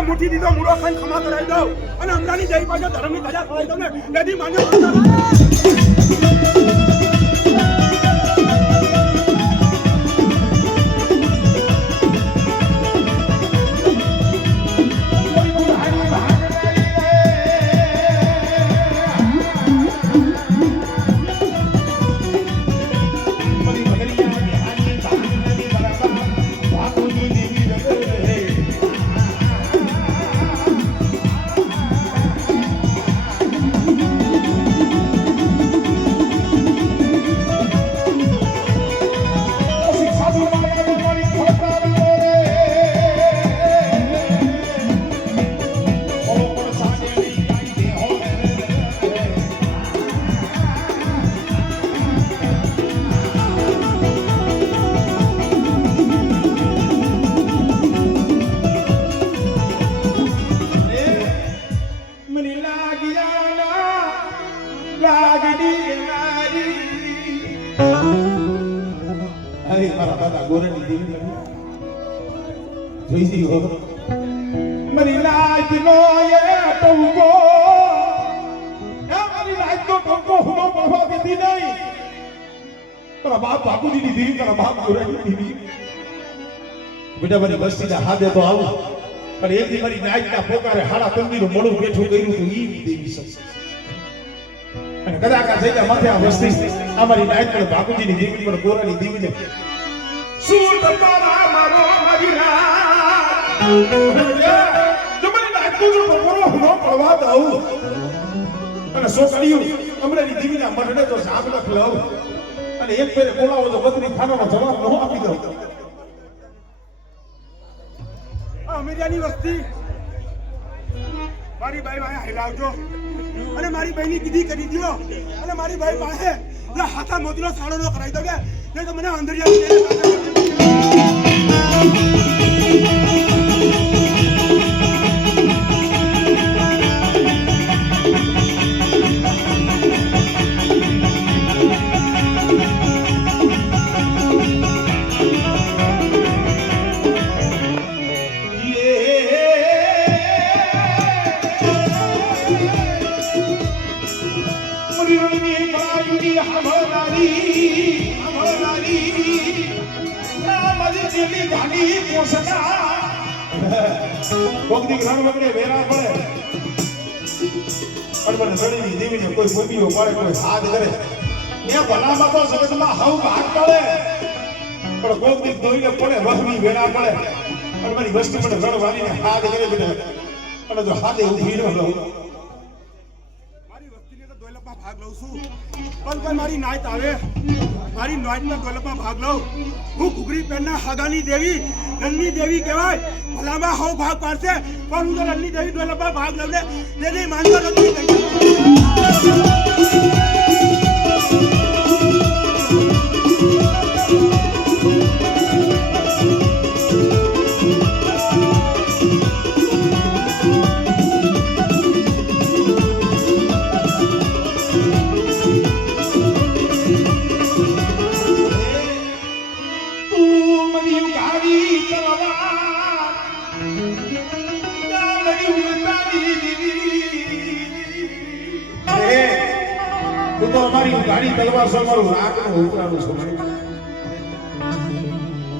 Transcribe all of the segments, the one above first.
કે મુઠી દીધો મૂળો ખાઈને ખમા કરાવી દઉં અને અમરાની જઈ પાછો ધર્મની ધજા ખવાઈ દઉં ને તેથી માન્યો મરી લાજ નો એ ટંકો મરી લાજ નો ટંકો હુનો પડવા દીધી નહીં તારા બાપ બાપુજી ની દીધી તારા બાપ ગોરાની દીધી બેટા મારી વસ્તીના હાથે તો આવું પણ એક દી મારી નાચના પોકારે હાડા તંદીનું મોડું બેઠું કર્યું તો ઈ દેવી શકશે અને કદાચ આ જગ્યા માથે આ વસ્તી અમારી નાચ પર બાપુજી ની દીકરી પર ગોરાની દીવી ને શું તમારા મારો મારી તમારી નાચનું જો બપોરો હુનો પડવા દઉં અને સોકડીયું અમરેની દીવીના મઢને તો સાપ લખ લઉં અને એક ફેરે બોલાવો તો બકરી ખાનાનો જવાબ ન આપી દઉં અમેરિયાની વસ્તી મારી બાઈ વાયા હિલાવજો અને મારી બાઈની કીધી કરી દો અને મારી બાઈ પાસે હાથા મોતીનો સાડો નો કરાવી દો કે નહીં તો મને કોકની ગ્રામ વગડે વેરા પડે પણ રણીની દેવીને કોઈ ગોપીઓ પડે કોઈ હાથ કરે એ ભલામાં તો જગતમાં હવ ભાગ પડે પણ કોકની દોઈને પડે વહમી વેરા પડે પણ મારી વસ્તી પણ રણ વાળીને હાથ કરે બેટા અને જો હાથે ઊભી ન લઉં મારી વસ્તીને તો દોલતમાં ભાગ લઉં છું પણ કોઈ મારી નાઈત આવે મારી નાઈતમાં દોલતમાં ભાગ લઉં હું કુકરી પેરના હાગાની દેવી રણની દેવી કહેવાય ભલામાં હવ ભાગ પાડશે પણ હું તો રણની દેવી દોલતમાં ભાગ લઉં ને તેની માનતો નથી ગાડી તલવાર સમરું રાખનું ઉતરાનું છું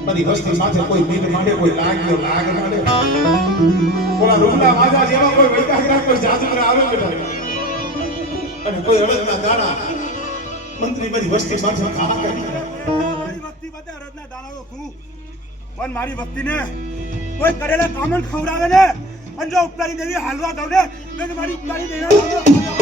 બધી વસ્તી માથે કોઈ બીન માંડે કોઈ લાગ્યો લાગ માંડે ઓલા રૂમના માજા જેવા કોઈ વૈતાગ્રા કોઈ જાદુગર આવે બેટા અને કોઈ અડદના દાણા મંત્રી બધી વસ્તી માથે ખા કરી મારી વસ્તી માથે અડદના દાણા તો હું પણ મારી વસ્તીને કોઈ કરેલા કામણ ખવડાવે ને અને જો ઉપતારી દેવી હાલવા દઉં ને તો મારી ઉપતારી દેવી